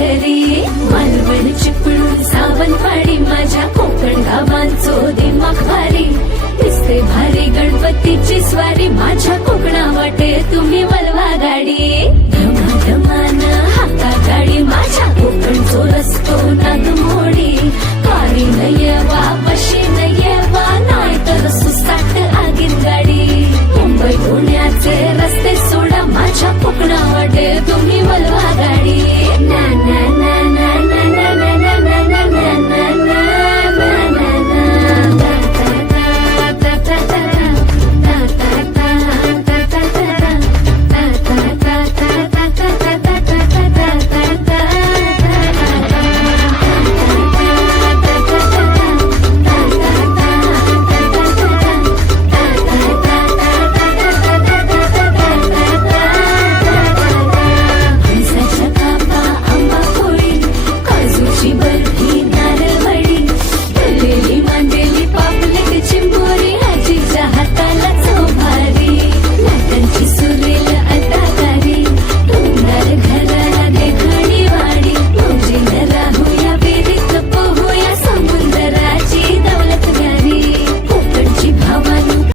घरी. मालवण चिपळूण सावंतवाडी माझ्या कोकण गावांचो दिमाग भारी. दिसते भारी गणपतीची स्वारी माझ्या कोकणा वाटे तुम्ही वलवा गाडी. धमाधमान हाका गाडी माझ्या कोकणचो रस्तो नागमो